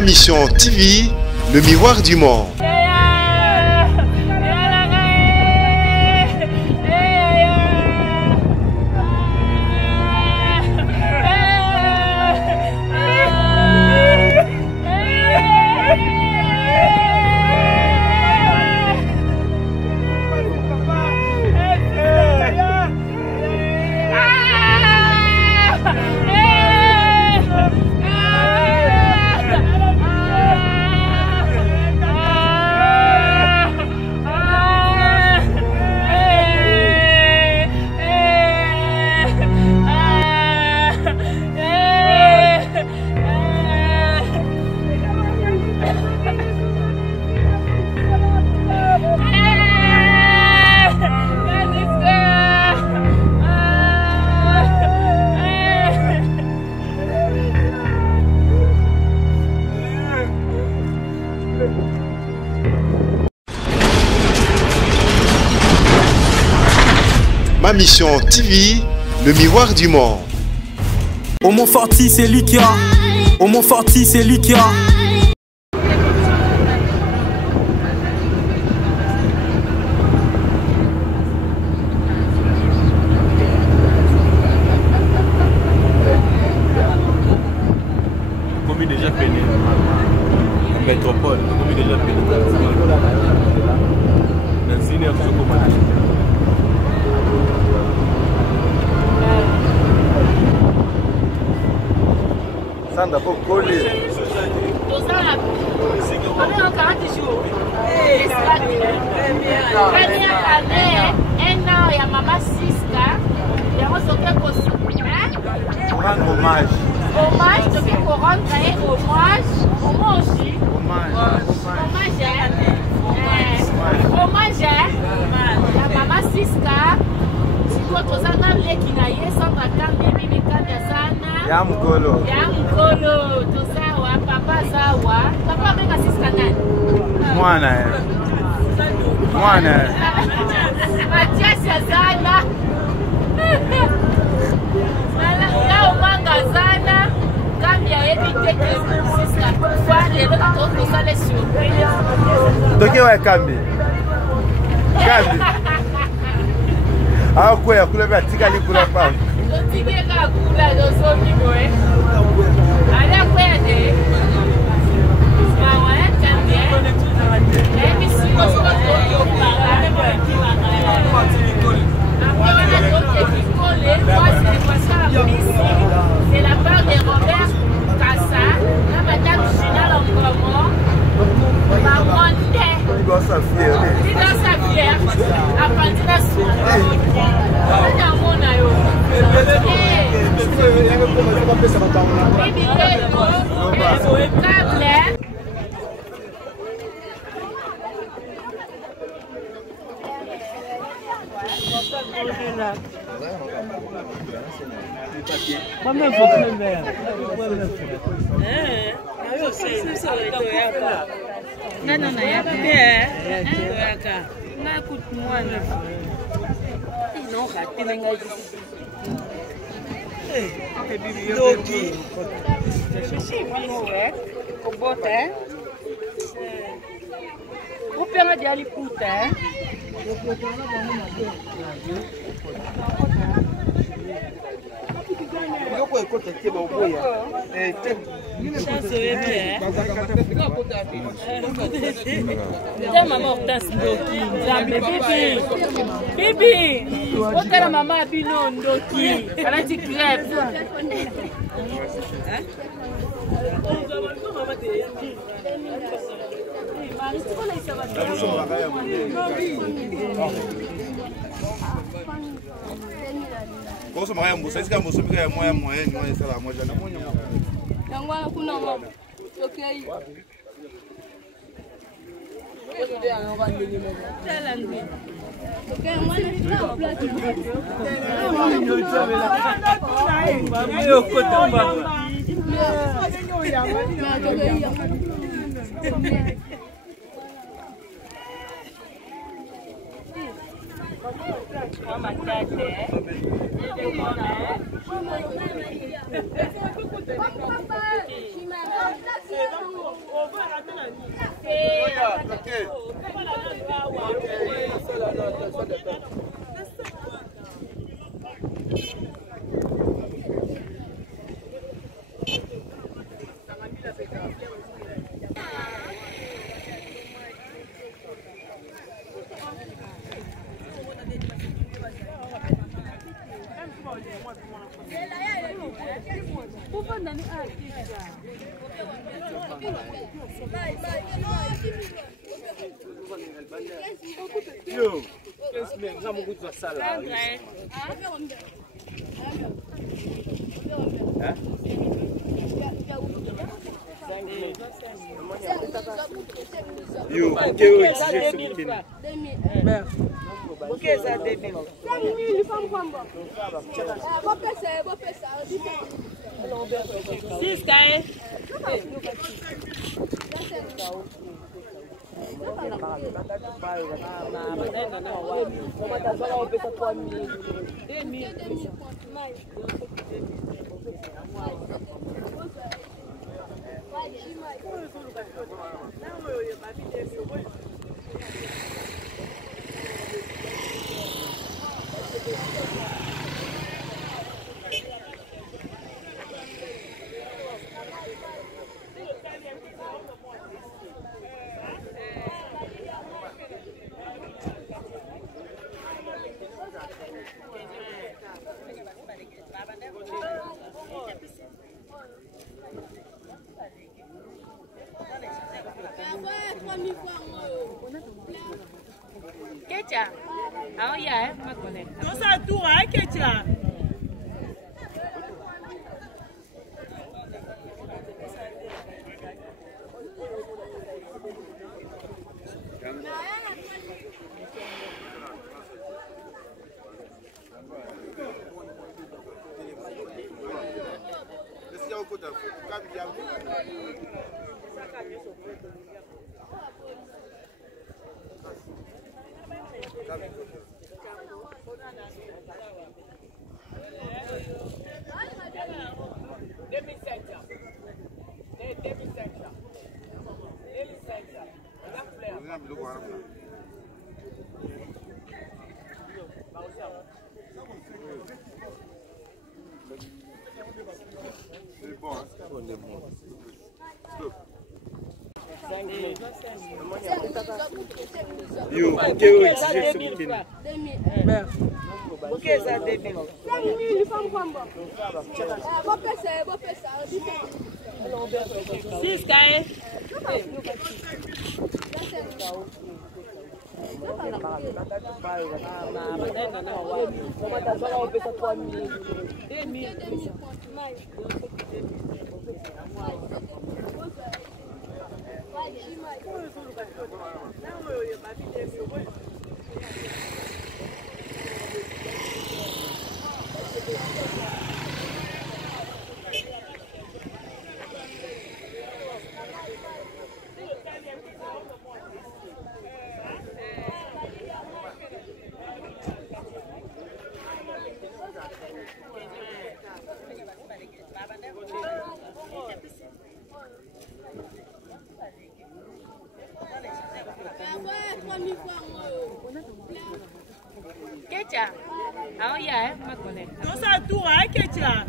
Ma Mission TV, le miroir du monde. Ma Mission TV, le miroir du monde. Au Montforti, c'est lui qui a. Au Montforti, c'est lui qui a. Commis déjà peiné. Métropole, commis déjà peiné. Dans une heure, je commence. Sanda pour coller. Première année, un an, il y a Maman Siska. Il y a un Rendre hommage. hommage, donc il faut rendre hommage. Hommage aussi. Hommage, la Maman Siska. Si tu as besoin de l'équinaïe, sans attendre, il y a sana. Yamkolo. Yamkolo, tozawa, papa zawa. Papa menga Siska nani? Mwana. Mwana. Matias Yazana. Là au Mangazana, quand il y a évité que Siska fois les autres pour ça les surprises. Donc il y a Kambi. Kambi. Ah quoi, il y a couleur verte, tika li couleur pas. Tika la couleur de son niveau. Allez après des. Ah ouais, Kambi. Et puis si on se retrouve c'est la part de Robert Kassa, la madame Gina Longomo, Mamonde. Il doit s'affier. Il doit s'affier. À partir de la soupe. Comment faut que le verre? Non, il y a pas Bibi, otala mama bino ndoki, alati crêpe. Koso maya mbusa isika mbusa bika ya moya moya ni wani sala moja na moja. Yangwana kuna mama. Okay. Yo, qu'est-ce que c'est? Nous avons ça là. Yo, ok, ok, ça débile. Kecha, ah ya, makone. No sa tu ai Kecha. Yo, ok, ok, ça débile. Kecha, ah ya, makone. No sa tu ai Kecha.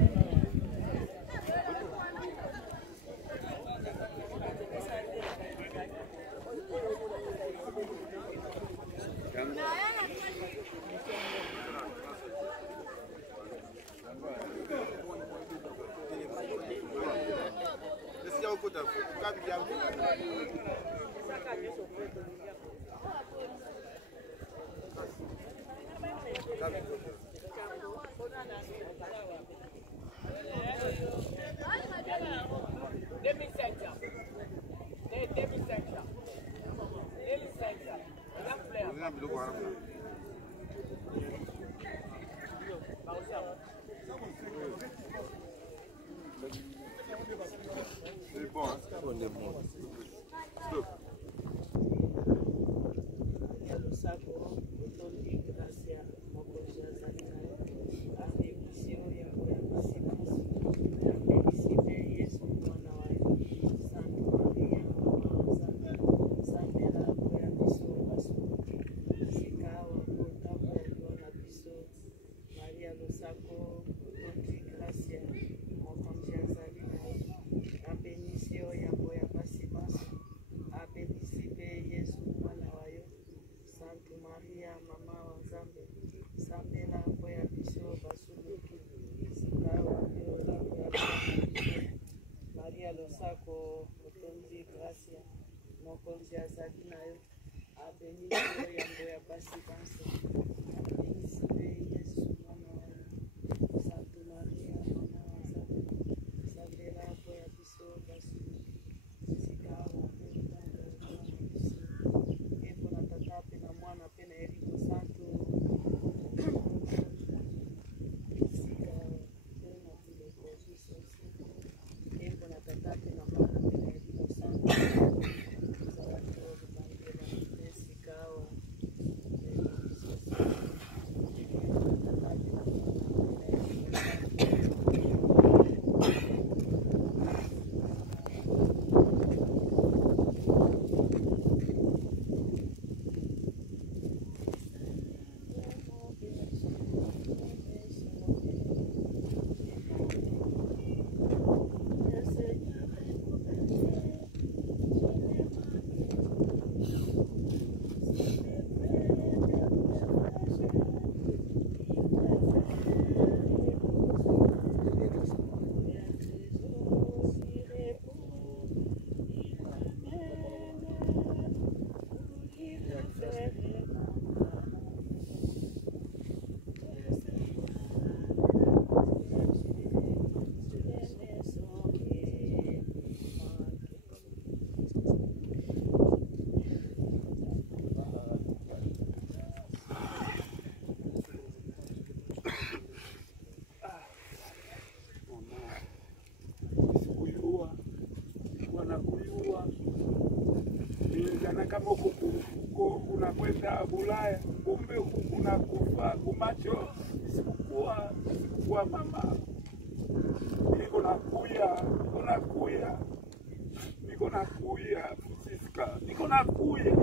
losako otondi gracia mokonzi azali na yo abenisi yo yango ya basi banso abenisi mpe Yesu mwana wa yo Sainte Maria mama wa Nzambe sabela po ya biso basi sika mpe ntango ya biso epo na tata mpe na mwana mpe na Yeriko Santo sika mpe na biloko biso epo na tata mpe na mwana mpe na Yeriko Santo kama unakwenda Bulaya kumbe unakufa kumacho sikuwa mama niko nakuya Siska niko nakuya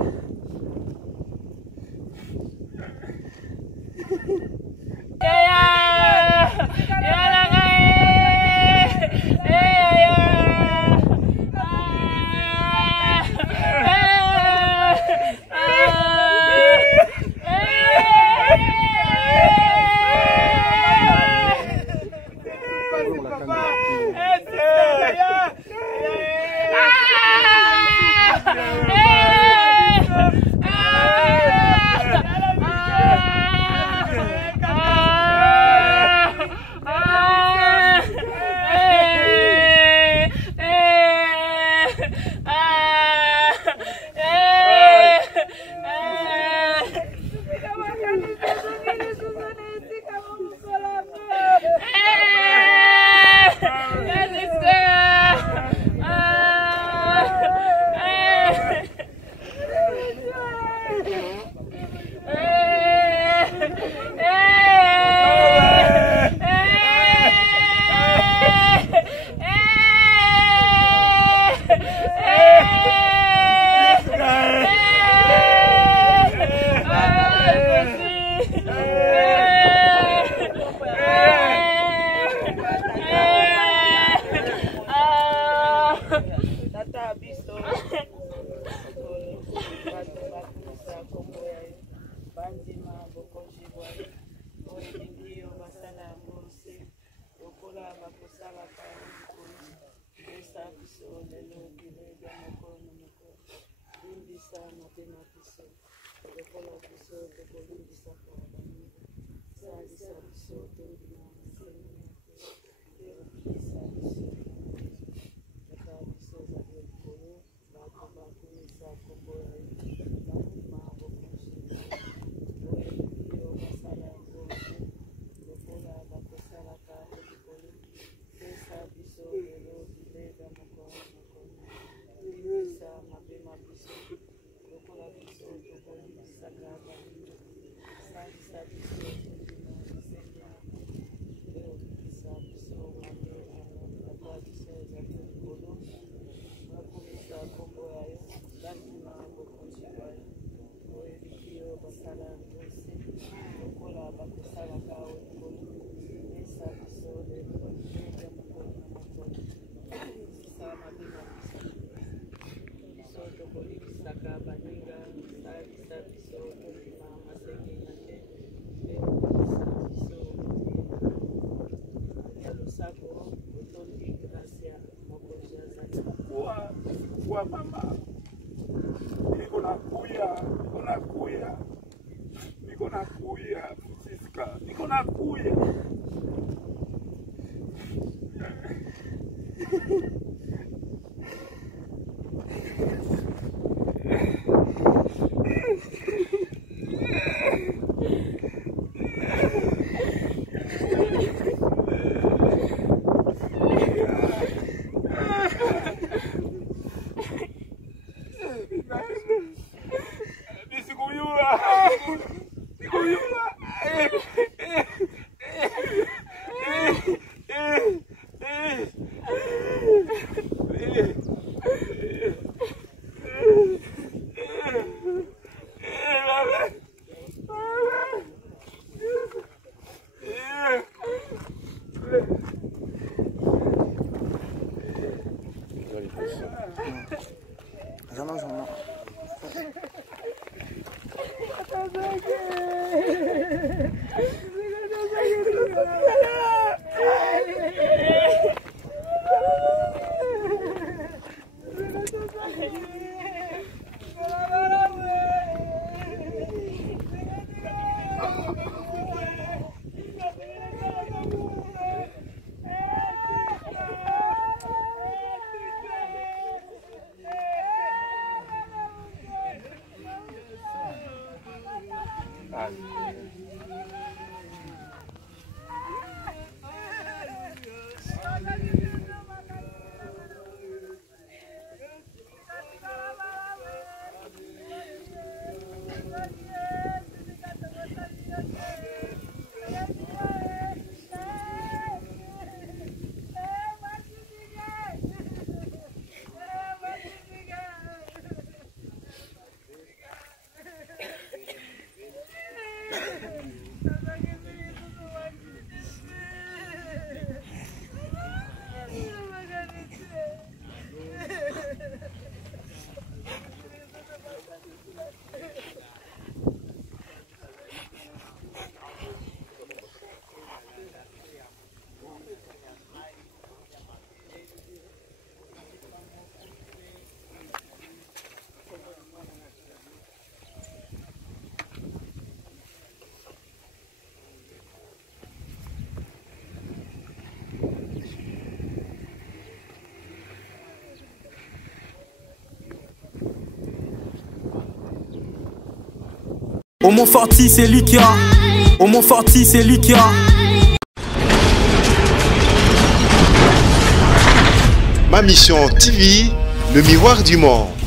Isipokuwa mama. Niko nakuya, Francisca. Niko nakuya. Au Montforti c'est Likia. Au Montforti c'est Likia. Ma mission TV, le miroir du monde.